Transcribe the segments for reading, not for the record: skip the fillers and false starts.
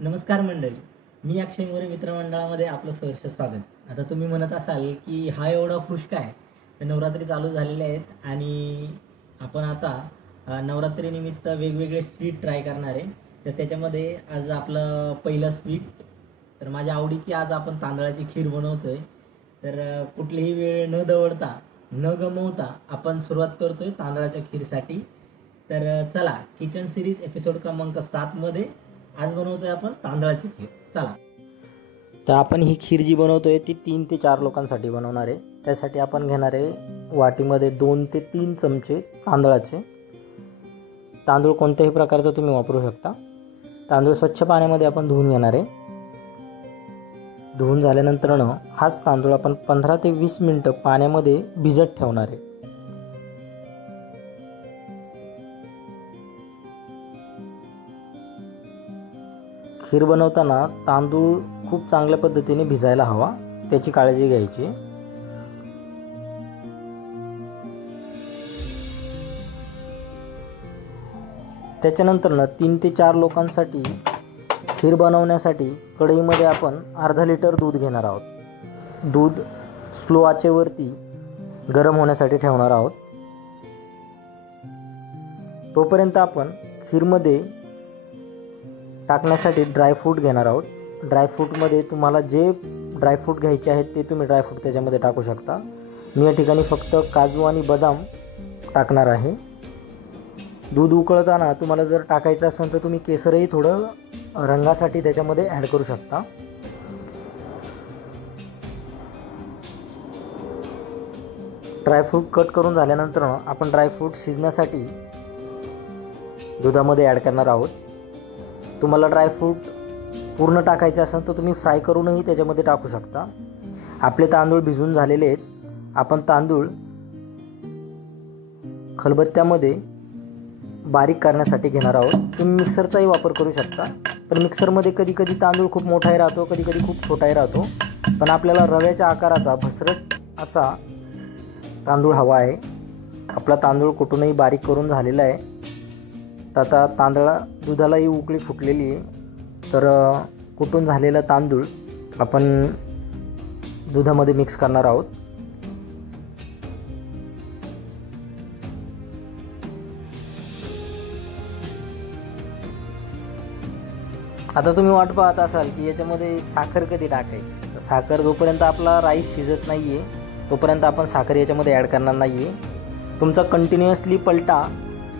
नमस्कार मंडळी, मी अक्षय मोरे मित्रमंडळामध्ये आपलं सहर्ष स्वागत. आता तुम्ही म्हणत असाल की हा एवढा खुश काय, तर नवरात्री चालू झालेले आहेत आणि आपण आता नवरात्रीनिमित्त वेगवेगळे स्वीट ट्राय करणार आहे. तर त्याच्यामध्ये आज आपलं पहिलं स्वीट, तर माझ्या आवडीची आज आपण तांदळाची खीर बनवतोय. तर कुठलीही वेळ न दवडता न गमवता आपण सुरुवात करतोय तांदळाच्या खीरसाठी. तर चला, किचन सिरीज एपिसोड क्रमांक 7मध्ये आज बनवतोय आपण तांदळाची खीर. चला, तर आपण ही खीर जी बनवतोय ती 3 ते 4 लोकांसाठी बनवणार आहे. त्यासाठी आपण घेणार आहे वाटीमध्ये 2 ते 3 चमचे तांदळाचे. तांदूळ कोणत्याही प्रकारचा तुम्ही वापरू शकता. तांदूळ स्वच्छ पाण्यामध्ये आपण धुवून घेणार आहे. धुवून झाल्यानंतर हाच तांदूळ आपण 15 ते 20 मिनिटं पाण्यामध्ये भिजत ठेवणार आहे. खीर बनवताना तांदूळ खूप चांगल्या पद्धतीने भिजायला हवा, त्याची काळजी घ्यायची. त्याच्यानंतर 3 ते 4 लोकांसाठी खीर बनवण्यासाठी कढईमध्ये आपण अर्धा लिटर दूध घेणार आहोत. दूध स्लो आचेवरती गरम होण्यासाठी ठेवणार आहोत. तोपर्यंत आपण खीरमध्ये टाकण्यासाठी ड्रायफ्रूट घेणार आहोत. ड्रायफ्रूटमध्ये तुम्हाला जे ड्रायफ्रूट घ्यायचे आहेत ते तुम्ही ड्रायफ्रूट त्याच्यामध्ये टाकू शकता. मी या ठिकाणी फक्त काजू आणि बदाम टाकणार आहे. दूध उकळताना तुम्हाला जर टाकायचं असेल तर तुम्ही केसरही थोडं रंगासाठी त्याच्यामध्ये ॲड करू शकता. ड्रायफ्रूट कट करून झाल्यानंतर आपण ड्रायफ्रूट शिजण्यासाठी दुधामध्ये ॲड करणार आहोत. तुम्हाला ड्रायफ्रूट पूर्ण टाकायचे असेल तर तुम्ही फ्राय करूनही त्याच्यामध्ये टाकू शकता. आपले तांदूळ भिजून झालेले आहेत. आपण तांदूळ खलबत्त्यामध्ये बारीक करण्यासाठी घेणार आहोत. तुम्ही मिक्सरचाही वापर करू शकता, पण मिक्सरमध्ये कधी कधी तांदूळ खूप मोठाही राहतो, कधी कधी खूप छोटाही राहतो. पण आपल्याला रव्याच्या आकाराचा भसरट असा तांदूळ हवा आहे. आपला तांदूळ कुठूनही बारीक करून झालेला आहे. तर आता दुधालाही उकळी फुटलेली आहे. तर कुटून झालेला तांदूळ आपण दुधामध्ये मिक्स करणार आहोत. आता तुम्ही वाट पाहत असाल की याच्यामध्ये साखर कधी टाकायची. तर साखर जोपर्यंत आपला राईस शिजत नाही आहे तोपर्यंत आपण साखर याच्यामध्ये ॲड करणार नाही आहे. तुमचा कंटिन्युअसली पलटा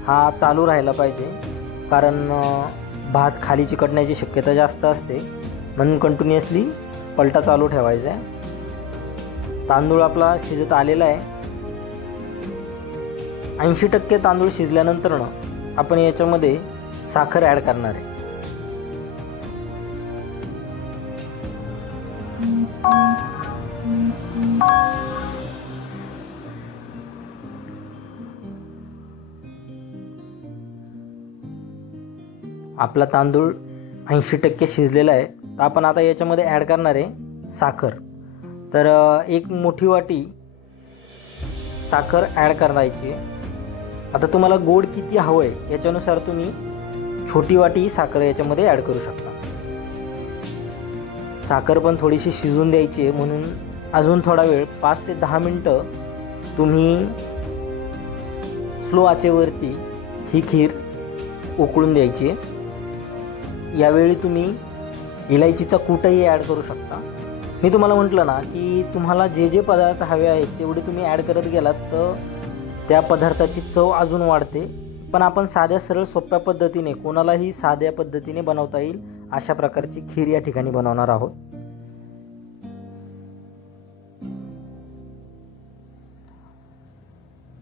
हा चालू राहायला पाहिजे, कारण भात खाली चिकटण्याची शक्यता जास्त असते. म्हणून कंटिन्युअसली पलटा चालू ठेवायचा आहे. तांदूळ आपला शिजत आलेला आहे. 80% तांदूळ शिजल्यानंतर आपण याच्यामध्ये साखर ॲड करणार आहे. आपला तांदूळ 80% शिजलेला आहे. तर आपण आता याच्यामध्ये ॲड करणार आहे साखर. तर 1 मोठी वाटी साखर ॲड करायची. आता तुम्हाला गोड किती हवं आहे याच्यानुसार तुम्ही छोटी वाटी साखर याच्यामध्ये ॲड करू शकता. साखर पण थोडीशी शिजून द्यायची आहे, म्हणून अजून थोडा वेळ 5 ते 10 मिनटं तुम्ही स्लो आचेवरती ही खीर उकळून द्यायची आहे. यावेळी तुम्ही इलायचीचा कूटही ॲड करू शकता. मी तुम्हाला म्हटलं ना की तुम्हाला जे जे पदार्थ हवे आहेत तेवढे तुम्ही ॲड करत गेलात तर त्या पदार्थाची चव अजून वाढते. पण आपण साध्या सरळ सोप्या पद्धतीने, कोणालाही साध्या पद्धतीने बनवता येईल अशा प्रकारची खीर या ठिकाणी बनवणार आहोत.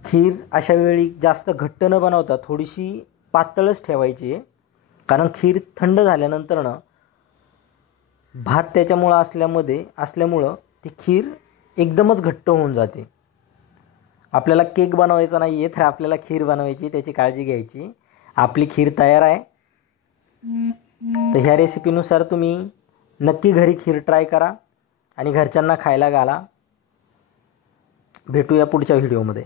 खीर अशा वेळी जास्त घट्ट न बनवता थोडीशी पातळच ठेवायची आहे, कारण खीर थंड झाल्यानंतर भात त्याच्यामुळं असल्यामुळं ती खीर एकदमच घट्ट होऊन जाते. आपल्याला केक बनवायचा नाही आहे, तर आपल्याला खीर बनवायची, त्याची काळजी घ्यायची. आपली खीर तयार आहे. तर ह्या रेसिपीनुसार तुम्ही नक्की घरी खीर ट्राय करा आणि घरच्यांना खायला घाला. भेटूया पुढच्या व्हिडिओमध्ये.